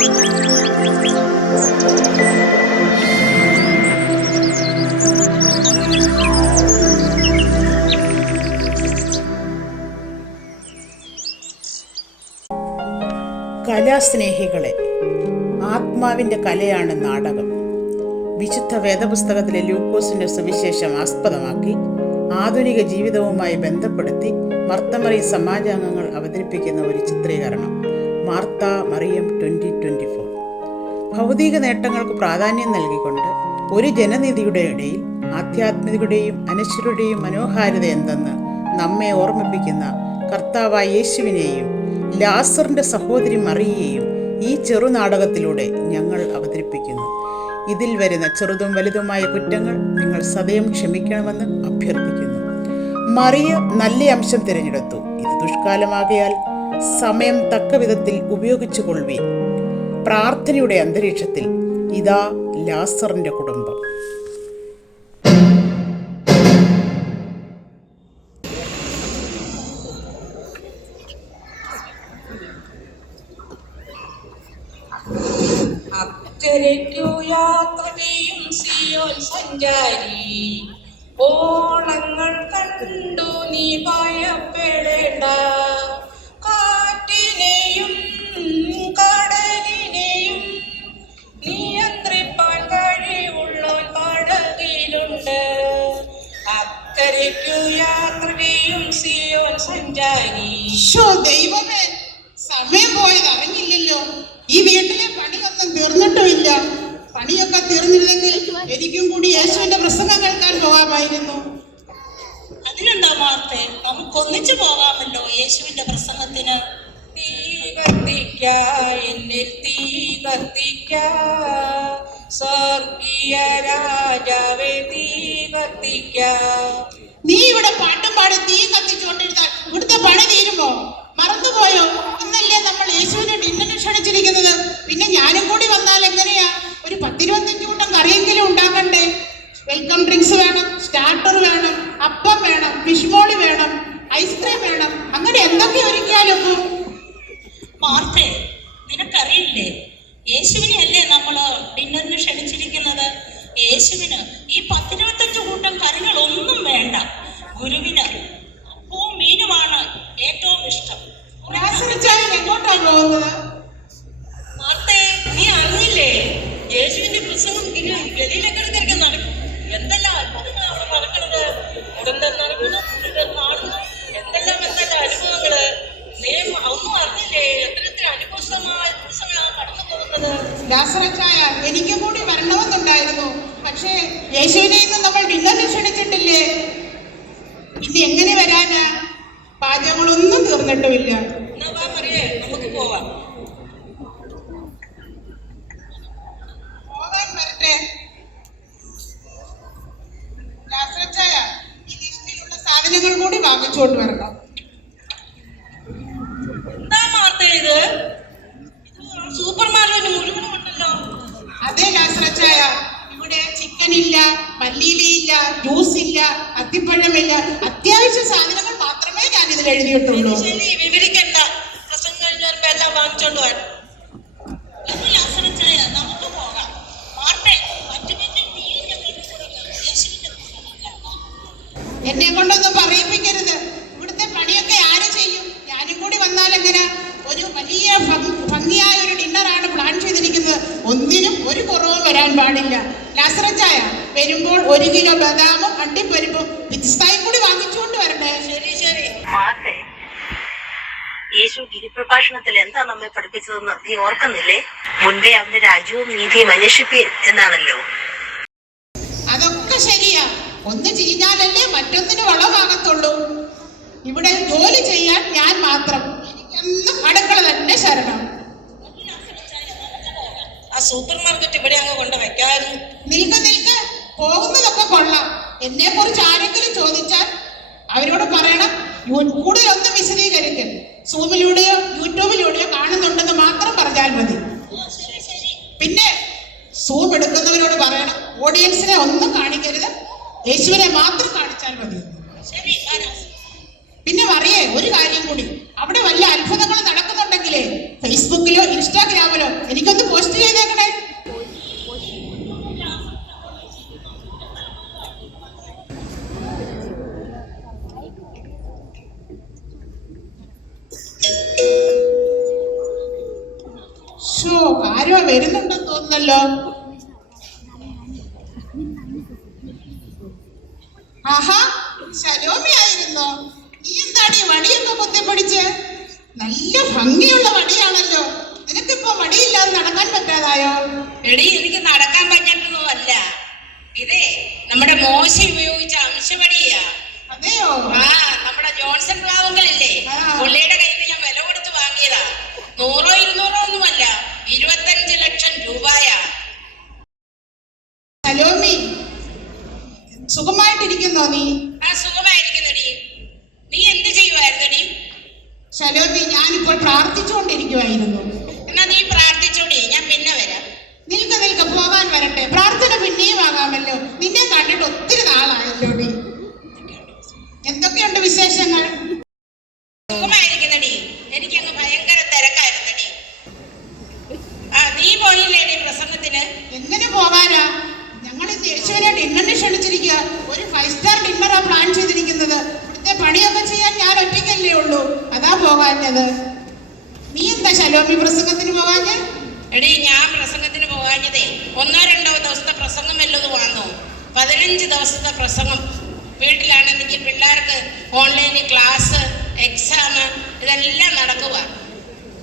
കലാസ്നേഹികളെ ആത്മാവിന്റെ കലയാണ് നാടകം. വിശുദ്ധ വേദപുസ്തകത്തിലെ ലൂക്കോസിന്റെ സുവിശേഷം ആസ്പദമാക്കി ആധുനിക ജീവിതവുമായി ബന്ധപ്പെടുത്തി മർത്തമറി സമാജാംഗങ്ങൾ അവതരിപ്പിക്കുന്ന ഒരു ചിത്രീകരണം. Martha Mariam twenty twenty four ഭൗതിക നേട്ടങ്ങൾക്ക് പ്രാധാന്യം നൽകിക്കൊണ്ട് ഒരു ജനനിധിയുടെ ഇടയിൽ ആധ്യാത്മികതയുടെയും അനശ്വരുടെയും മനോഹാരിത എന്തെന്ന് നമ്മെ ഓർമ്മിപ്പിക്കുന്ന കർത്താവായ യേശുവിനെയും ലാസറിന്റെ സഹോദരി മറിയയെയും ഈ ചെറുനാടകത്തിലൂടെ ഞങ്ങൾ അവതരിപ്പിക്കുന്നു. ഇതിൽ വരുന്ന ചെറുതും വലുതുമായ കുറ്റങ്ങൾ നിങ്ങൾ സദയം ക്ഷമിക്കണമെന്ന് അഭ്യർത്ഥിക്കുന്നു. മറിയ നല്ല അംശം തിരഞ്ഞെടുത്തു. ഇത് ദുഷ്കാലമാകയാൽ സമയം തക്ക വിധത്തിൽ ഉപയോഗിച്ചു കൊള്ളുവി പ്രാർത്ഥനയുടെ അന്തരീക്ഷത്തിൽ ഇതാ ലാസറിന്റെ കുടുംബം. അക്കരയ്ക്കു യാത്ര ചെയ്യും സിയോൻ സഞ്ചാരി. ഓളങ്ങൾ കണ്ടു സഞ്ചാരി ശോ ദൈവമേ സമയം പോയത് അറിഞ്ഞില്ലല്ലോ. ഈ വീട്ടിലെ പണിയൊന്നും തീർന്നിട്ടുമില്ല. പണിയൊക്കെ തീർന്നിരുന്നെങ്കിൽ എനിക്കും കൂടി യേശുവിന്റെ പ്രസംഗം കേൾക്കാൻ പോകാമായിരുന്നു. അതിനെന്താ വാർത്തെ നമുക്ക് ഒന്നിച്ചു പോകാമല്ലോ യേശുവിന്റെ പ്രസംഗത്തിന്. തീ കത്തിക്ക എന്നിൽ തീ കത്തിക്ക സ്വർഗീയ രാജാവേ തീ കത്തിക്ക നീ ഇവിടെ പാട്ടും പാടി തീ കത്തിച്ചുകൊണ്ടിരുന്നാൽ ഇവിടുത്തെ പണി തീരുമോ? മറന്നുപോയോ? ഇന്നല്ലേ നമ്മൾ യേശുവിനെ ഡിന്നറിന് ക്ഷണിച്ചിരിക്കുന്നത്. പിന്നെ ഞാനും കൂടി വന്നാൽ എങ്ങനെയാ? ഒരു പത്തിരുപത്തഞ്ച് കൂട്ടം കറിയെങ്കിലും ഉണ്ടാക്കണ്ടേ? വെൽക്കം ഡ്രിങ്ക്സ് വേണം സ്റ്റാർട്ടർ വേണം അപ്പം വേണം ഫിഷ് ബോളി വേണം ഐസ്ക്രീം വേണം. അങ്ങനെ എന്തൊക്കെ ഒരുക്കിയാലൊക്കെ മാർത്തേ നിനക്കറിയില്ലേ? യേശുവിനെ അല്ലേ നമ്മൾ ഡിന്നറിന് ക്ഷണിച്ചിരിക്കുന്നത്? യേശുവിന് ഈ പത്തിരുപത്തഞ്ച് കൂട്ടം കറികൾ ഒന്നും വേണ്ട. ഗുരുവിന് അപ്പവും മീനുമാണ് ഏറ്റവും ഇഷ്ടം. എങ്ങോട്ടാണ് എങ്ങോട്ടാ പോകുന്നത്? മാർത്തേ നീ അറിഞ്ഞില്ലേ? യേശുവിന്റെ പ്രസംഗം ഇങ്ങനെ ഗലീലക്കരത്തേക്ക് നടക്കും. എന്തെല്ലാം അത്ഭുതങ്ങളാ അവിടെ നടക്കുന്നത്? ഉടന്തം നടക്കുന്നു നാടുന്നു എന്തെല്ലാം എന്തെല്ലാം അനുഭവങ്ങൾ? നീ ഒന്നും അറിഞ്ഞില്ലേ? എത്രയെത്ര അനുഭവമായ ദിവസങ്ങളാണ് കടന്നു പോകുന്നത്? എനിക്കും കൂടി വരണമെന്നുണ്ടായിരുന്നു. യേശുവിനെ ഇന്ന് നമ്മൾ ഡിന്നറിന് ക്ഷണിച്ചിട്ടില്ലേ? ഇത് എങ്ങനെ വരാനാ? പാചകങ്ങളൊന്നും തീർന്നിട്ടുമില്ല. നമുക്ക് പോവാം. പോകാൻ വരട്ടെ. ലാസറച്ചായ ഈ ലിസ്റ്റിലുള്ള സാധനങ്ങൾ കൂടി വാങ്ങിച്ചുകൊണ്ട് വരണം എന്താ മാർത്തേ ഇത് ഇത് സൂപ്പർ മാർക്കറ്റ് മുഴുവനും ഉണ്ടല്ലോ അതെ ലാസറച്ചായ ഇവിടെ ചിക്കൻ ഇല്ല മല്ലിയിലയില്ല ജ്യൂസ് ഇല്ല അത്തിപ്പഴമില്ല അത്യാവശ്യ സാധനങ്ങൾ മാത്രമേ ഞാൻ ഇതിൽ എഴുതിയിട്ടുള്ളൂ ശരി വിവരിക്കണ്ട പ്രസംഗം കഴിഞ്ഞ് വരുമ്പോ എല്ലാം വാങ്ങിച്ചോണ്ട് വരാം എന്ന് ആശ്രയിച്ചായ നമുക്ക് പോകാം മാർട്ടെ പറ്റുമെങ്കിൽ നീയും ഞങ്ങളുടെ കൂടെ വരണം. യേശുവിന്റെ പ്രസംഗം എന്നെ കൊണ്ടൊന്നും പറയിപ്പിക്കരുത് ഇവിടുത്തെ പണിയൊക്കെ ആര് ചെയ്യും ഞാനും കൂടി വന്നാൽ എങ്ങനെ ഒരു വലിയ ഭംഗ്- ഭംഗിയായ ഒരു ഡിന്നറാണ് പ്ലാൻ ചെയ്തിരിക്കുന്നത് ഒന്നിനും ഒരു കുറവും വരാൻ പാടില്ല ലാസറച്ചായ വരുമ്പോൾ ഒരു കിലോ ബദാമും അണ്ടിപ്പരിപ്പും പിസ്തായും കൂടി വാങ്ങിച്ചുകൊണ്ട് വരണേ ശരി ശരി മാർത്തെ യേശു ഗിരിപ്രഭാഷണത്തിൽ എന്താ നമ്മെ പഠിപ്പിച്ചതെന്ന് നീ ഓർക്കുന്നില്ലേ? മുൻപേ അവന്റെ രാജ്യവും നീതിയും അന്വേഷിപ്പീൻ എന്നാണല്ലോ. അതൊക്കെ ശരിയാ. ഒന്ന് ചെയ്താലല്ലേ മറ്റൊന്നിന് വളമാകത്തുള്ളൂ ഇവിടെ ജോലി ചെയ്യാൻ ഞാൻ മാത്രം. എനിക്കെന്നും അടുക്കള തന്നെ ശരണം. ആ സൂപ്പർ മാർക്കറ്റ് ഇവിടെ അങ്ങ് കൊണ്ട് വെക്കായിരുന്നു. നിൽക്ക നിൽക്ക. പോകുന്നതൊക്കെ കൊള്ളാം. എന്നെ കുറിച്ച് ആരെങ്കിലും ചോദിച്ചാൽ അവരോട് പറയണം. യു- ഒന്ന് വിശദീകരിക്കരുത് സൂമിലൂടെയോ യൂട്യൂബിലൂടെയോ കാണുന്നുണ്ടെന്ന് മാത്രം പറഞ്ഞാൽ മതി. പിന്നെ സൂം എടുക്കുന്നവരോട് പറയണം ഓഡിയൻസിനെ ഒന്നും കാണിക്കരുത്. യേശുവിനെ മാത്രം കാണിച്ചാൽ മതി. പിന്നെ പറയേ ഒരു കാര്യം കൂടി. അവിടെ വല്ല അത്ഭുതങ്ങൾ നടക്കുന്നുണ്ടെങ്കിലേ ഫേസ്ബുക്കിലോ ഇൻസ്റ്റാഗ്രാമിലോ എനിക്കൊന്ന് ആരോ വരുന്നുണ്ടെന്ന് തോന്നുന്നല്ലോ. സുഖമായിട്ടിരിക്കുന്നോ നീ? ആ സുഖമായിരിക്കുന്നടി നീ എന്ത് ചെയ്യുമായിരുന്നടി ശലോമി ഞാനിപ്പോൾ പ്രാർത്ഥിച്ചുകൊണ്ടിരിക്കുവായിരുന്നു. എന്നാ നീ പ്രാർത്ഥിച്ചോടി ഞാൻ പിന്നെ വരാം. നിൽക്ക നിൽക്ക പോകാൻ വരട്ടെ. പ്രാർത്ഥന പിന്നെയും ആകാമല്ലോ. നിന്നെ കണ്ടിട്ട് ഒത്തിരി നാളായല്ലോ നീ എന്തൊക്കെയുണ്ട് വിശേഷങ്ങൾ? സുഖമായിരിക്കുന്നടി എനിക്കങ്ങ് ഭയങ്കര തിരക്കായിരുന്നടി ആ നീ പോയില്ലേ പ്രസംഗത്തിന്? എങ്ങനെ പോകാനാ യേശുവിനെ ഡിന്നറിന് ക്ഷണിച്ചിരിക്കുക. ഒരു ഫൈവ് സ്റ്റാർ ഡിന്നറാ പ്ലാൻ ചെയ്തിരിക്കുന്നത്. ഇവിടുത്തെ പണിയൊക്കെ ചെയ്യാൻ ഞാൻ ഒറ്റയ്ക്കല്ലേ ഉള്ളൂ. അതാ പോകാഞ്ഞത്. നീ എന്താ ശലോമി പ്രസംഗത്തിന് പോകാഞ്ഞ്? എടേ ഞാൻ പ്രസംഗത്തിന് പോകാഞ്ഞതേ. ഒന്നോ രണ്ടോ ദിവസത്തെ പ്രസംഗം വല്ലതും വന്നു പതിനഞ്ച് ദിവസത്തെ പ്രസംഗം. വീട്ടിലാണെന്നെങ്കിൽ പിള്ളേർക്ക് ഓൺലൈനിൽ ക്ലാസ് എക്സാം ഇതെല്ലാം നടക്കുക.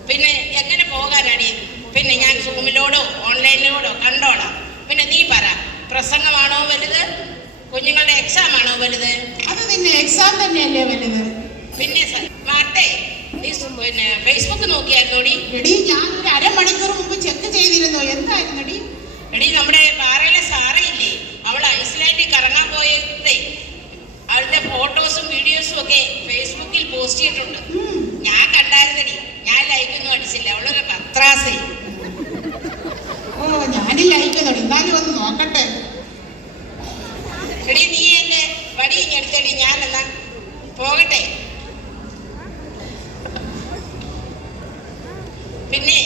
പിന്നെ എങ്ങനെ പോകാനടി? പിന്നെ ഞാൻ സൂമിലോടോ ഓൺലൈനിലോടോ കണ്ടോളാം. പിന്നെ നീ പറ. പ്രസംഗമാണോ വലുത്? കുഞ്ഞുങ്ങളുടെ എക്സാം ആണോ വലുത്? അത് പിന്നെ എക്സാം തന്നെയല്ലേ വലുത്? പിന്നെ സ- മാർത്തേ നീ പിന്നെ ഫേസ്ബുക്ക് നോക്കിയായിരുന്നോടി? എടി ഞാൻ ഒരു അരമണിക്കൂർ മുമ്പ് ചെക്ക് ചെയ്തിരുന്നോ. എന്തായിരുന്നു എടി എടി നമ്മുടെ പാറയിലെ സാറയില്ലേ അവൾ ഐസ്ലാൻഡിൽ കറങ്ങാൻ പോയതേ അവളുടെ ഫോട്ടോസും വീഡിയോസും ഒക്കെ ഫേസ്ബുക്കിൽ പോസ്റ്റ് ചെയ്തിട്ടുണ്ട്. ഞാൻ കണ്ടായിരുന്നടി. ഞാൻ ലൈക്കൊന്നും അടിച്ചില്ല. അവളൊരു പത്രാസേ. ഓ ഞാനില്ല അയക്കുന്നുണ്ട്. എന്നാലും ഒന്ന് നോക്കട്ടെ. എടി നീ എന്നെ വടി എടുത്തടി. ഞാനെന്നാ പോകട്ടെ. പിന്നെ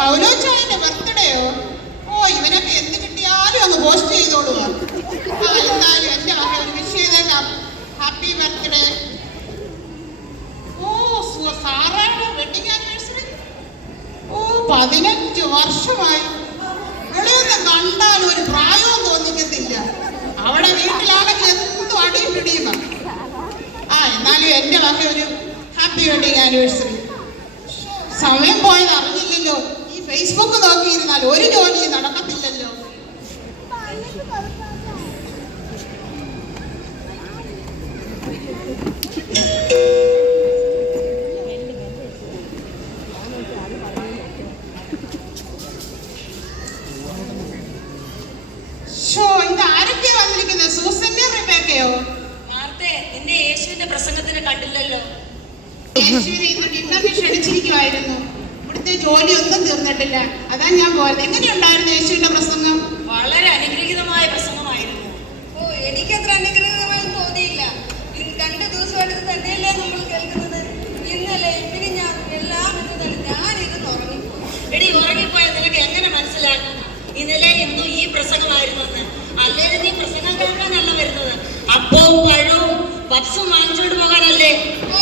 പൗലോച്ചായന്റെ ബർത്ത്ഡേയോ? ഓ ഇവനൊക്കെ എന്ത് കിട്ടിയാലും അങ്ങ് പോസ്റ്റ് ചെയ്തോളുക ആ എന്തായാലും എന്റെ വക ഒരു വിഷ് ഹാപ്പി ബർത്ത്ഡേ ഓ സാറയുടെ വെഡിങ് ആനിവേഴ്സറി ഓ പതിനഞ്ച് വർഷമായി. വെളിയൊന്ന് കണ്ടാൽ ഒരു പ്രായവും തോന്നിക്കത്തില്ല. അവിടെ വീട്ടിലാണെങ്കിൽ എന്തും അടിയും പിടിയുക ആ എന്നാലും എന്റെ വക ഒരു ഹാപ്പി വെഡിങ് ആനിവേഴ്സറി സമയം പോയത് അറിഞ്ഞില്ലല്ലോ. ഫേസ്ബുക്ക് നോക്കിയിരുന്നാൽ ഒരു ജോലി നടക്കത്തില്ലല്ലോ. പ്രസംഗത്തിന് കണ്ടില്ലല്ലോ. ക്ഷണിച്ചിരിക്കുമായിരുന്നു ഇവിടുത്തെ ജോലി ഒന്നും തീർന്നിട്ടില്ല. അതാ ഞാൻ പോയത്. എങ്ങനെയുണ്ടായിരുന്നു യേശുവിന്റെ പ്രസംഗം? വളരെ അനുഗ്രഹീതമായ പ്രസംഗമായിരുന്നു. ഓ എനിക്കത്ര അനുഗ്രഹമായി തോന്നിയില്ല. രണ്ടു ദിവസമായിട്ട് തന്നെയല്ലേ നമ്മൾ കേൾക്കുന്നത്? ഇന്നലെ ഇപ്പിനി ഞാൻ എല്ലാം ഇത് തന്നെ ഇത് ഉറങ്ങിപ്പോയി. എടി ഉറങ്ങിപ്പോയ നിനക്ക് എങ്ങനെ മനസ്സിലാക്കും ഇന്നലെ എന്തോ ഈ പ്രസംഗമായിരുന്നു എന്ന്. അല്ലെങ്കിൽ നീ പ്രസംഗം കേൾക്കാനല്ല വരുന്നത്. അപ്പവും പഴവും പപ്സും വാങ്ങിച്ചോണ്ട് പോകാനല്ലേ? ഓ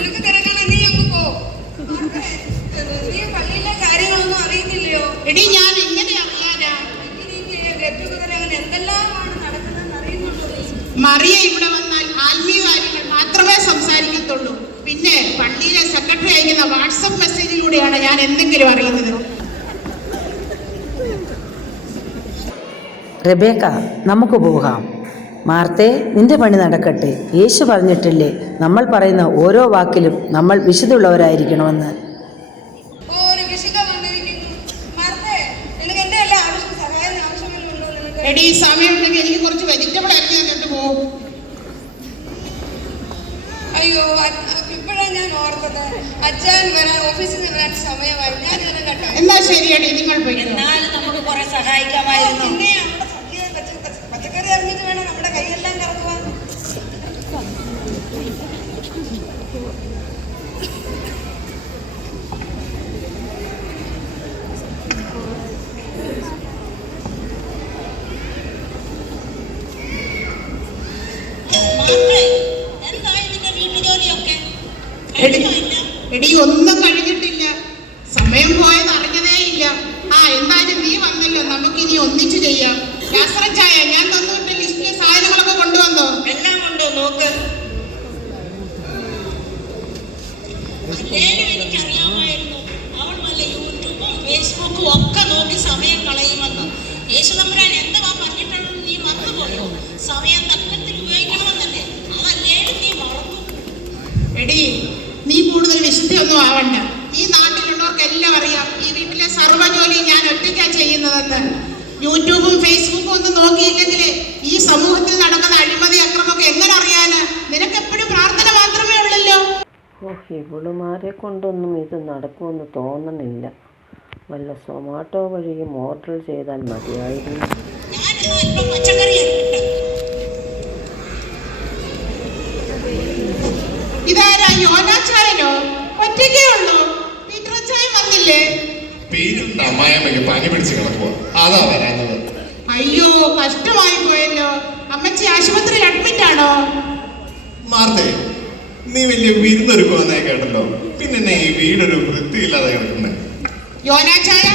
നിനക്ക് തിരക്കണം നീ അങ്ങ് പോ? നീ പള്ളിയിലെ കാര്യങ്ങളൊന്നും അറിയുന്നില്ലയോ? എടി ഞാൻ എങ്ങനെ അറിയാനാ അങ്ങനെ എന്തെല്ലാമാണ് നടക്കുന്നതെന്ന് അറിയുന്നുണ്ടോ മറിയ ഇവിടെ വന്നാൽ ആത്മീയ കാര്യങ്ങൾ മാത്രമേ സംസാരിക്കത്തുള്ളൂ. പിന്നെ പള്ളിയിലെ സെക്രട്ടറി അയക്കുന്ന വാട്സപ്പ് മെസ്സേജിലൂടെയാണ് ഞാൻ എന്തെങ്കിലും അറിയുന്നത്. റെബേക്ക നമുക്ക് പോകാം. മാർത്തേ നിന്റെ പണി നടക്കട്ടെ. യേശു പറഞ്ഞിട്ടില്ലേ നമ്മൾ പറയുന്ന ഓരോ വാക്കിലും നമ്മൾ വിശുദ്ധുള്ളവരായിരിക്കണമെന്ന് എടി സമയമുണ്ടെങ്കിൽ എനിക്ക് കുറച്ച് വെജിറ്റബിൾ അരിഞ്ഞ് തന്നിട്ട് പോകും അയ്യോ ഇപ്പോഴാണ് ഞാൻ ഓർത്തത്. അച്ഛൻ വരാൻ ഓഫീസിൽ നിന്ന് വരാൻ സമയമായി. ഞാൻ കേട്ടോ എന്നാ ശരിയടി നിങ്ങൾ പോയി എന്നാലും നമുക്ക് കുറെ സഹായിക്കാമായിരുന്നു. പിന്നെ അറിഞ്ഞിട്ട് വേണം നമ്മുടെ കൈയെല്ലാം നോക്ക് അല്ലേലും എനിക്കറിയാമായിരുന്നു. അവൾ വല്ല യൂട്യൂബും ഫേസ്ബുക്കും ഒക്കെ നോക്കി സമയം കളയുമെന്ന്. യേശു തമ്പുരാൻ എന്തുവാ പറഞ്ഞിട്ടുള്ളത് നീ മറന്നുപോയോ? സമയം തക്കത്തിൽ ഉപയോഗിക്കണമെന്നല്ലേ? അതല്ലേലും നീ മറന്നു എടി നീ കൂടുതൽ വിശുദ്ധിയൊന്നും ആവണ്ട. ഈ നാട്ടിലുള്ളവർക്കെല്ലാം അറിയാം. ഈ വീട്ടിലെ സർവ ജോലി ഞാൻ ഒറ്റയ്ക്കാ ചെയ്യുന്നതെന്ന്. യൂട്യൂബും ഫേസ്ബുക്കും ഒന്നും നോക്കിയില്ലെങ്കിൽ ഈ സമൂഹത്തിൽ നടക്കുന്ന അഴിമതി അക്രമൊക്കെ എങ്ങനെ അറിയാന്? നിനക്ക് എപ്പോഴും പ്രാർത്ഥന മാത്രമേ ഉള്ളല്ലോ. ഓ ഇവളുമാരെ കൊണ്ടൊന്നും ഇത് നടക്കുമെന്ന് തോന്നുന്നില്ല വല്ല സൊമാറ്റോ വഴിയും ഓർഡർ ചെയ്താൽ മതിയായിരുന്നു. ഇതാരാ യോനാച്ചാരനോ ഒറ്റയ്ക്കേ ഉള്ളൂ. പീറ്റർ വന്നില്ലേ? പേരുണ്ട് അമ്മായമ്മയ്ക്ക് പനി പിടിച്ച് കിടക്കുക അതാ വരാഞ്ഞത്. അയ്യോ കഷ്ടമായി പോയല്ലോ. അമ്മച്ചി ആശുപത്രിയിൽ അഡ്മിറ്റ് ആണോ? മാർത്തേ നീ വലിയ വിരുന്നൊരുക്കുമെന്നേ കേട്ടല്ലോ. പിന്നെ ഈ വീടൊരു വൃത്തിയില്ലാതെ കിടക്കുന്നേ. യോനാചാര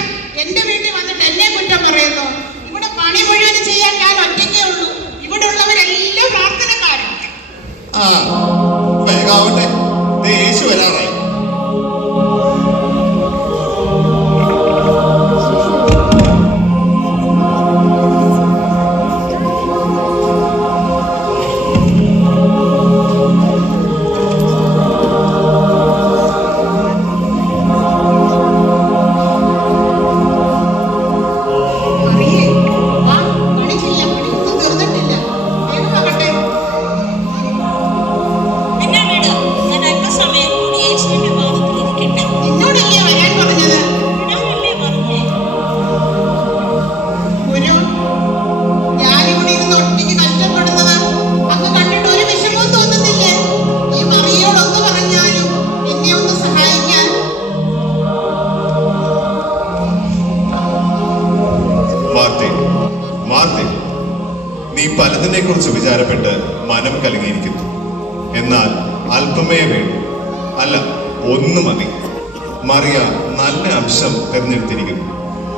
എന്റെ വീട്ടിൽ വന്നിട്ട് എന്നെ കുറ്റം പറയുന്നു. ഇവിടെ പണി മുഴുവൻ ചെയ്യാൻ ഞാൻ ഒറ്റയ്ക്കേ ഉള്ളൂ. ഇവിടെ ഉള്ളവരെല്ലാം പ്രാർത്ഥനക്കാരാണ് ആ വേഗാവട്ടെ യേശു വരാറായി. പലതിനെ കുറിച്ച് വിചാരപ്പെട്ട് മനം കലങ്ങിയിരിക്കുന്നു എന്നാൽ അല്പമേ വേണ്ടൂ. അല്ല ഒന്ന് മതി. മറിയ നല്ല അംശം തിരഞ്ഞെടുത്തിരിക്കുന്നു.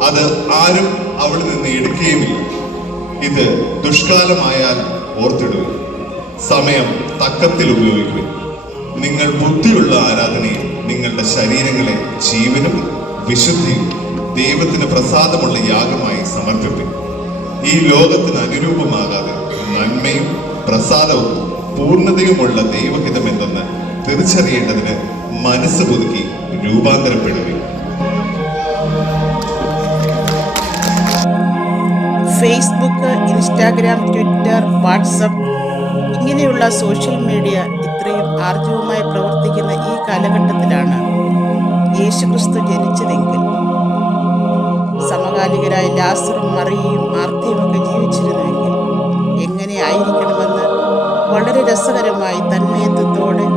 അത് ആരും അവളിൽ നിന്ന് എടുക്കുകയുമില്ല. ഇത് ദുഷ്കാലമായാൽ ഓർത്തിടുക. സമയം തക്കത്തിൽ ഉപയോഗിക്കുക. നിങ്ങൾ ബുദ്ധിയുള്ള ആരാധനയിൽ നിങ്ങളുടെ ശരീരങ്ങളെ ജീവനും വിശുദ്ധിയും ദൈവത്തിന് പ്രസാദമുള്ള യാഗമായി സമർപ്പിക്കും ഈ ലോകത്തിന് അനുരൂപമാകാതെ നന്മയും പ്രസാദവും പൂർണതയുമുള്ള ദൈവഹിതം എന്തെന്ന് തിരിച്ചറിയേണ്ടതിന് മനസ്സ് പുതുക്കി രൂപാന്തരപ്പെടുകയും ഫേസ്ബുക്ക് ഇൻസ്റ്റാഗ്രാം ട്വിറ്റർ വാട്സപ്പ് ഇങ്ങനെയുള്ള സോഷ്യൽ മീഡിയ ഇത്രയും ആർജവുമായി പ്രവർത്തിക്കുന്ന ഈ കാലഘട്ടത്തിലാണ് യേശുക്രിസ്തു ജനിച്ചതെങ്കിൽ. സമകാലികരായ ലാസറും മറിയയും മാർത്തയും ഒക്കെ ജീവിച്ചിരുന്നുവെങ്കിൽ എങ്ങനെ ആയിരിക്കണമെന്ന് വളരെ രസകരമായി തന്മയത്വത്തോടെ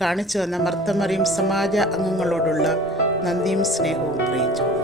കാണിച്ചു വന്ന മർത്തമറിയും സമാജ അംഗങ്ങളോടുള്ള നന്ദിയും സ്നേഹവും അറിയിച്ചു.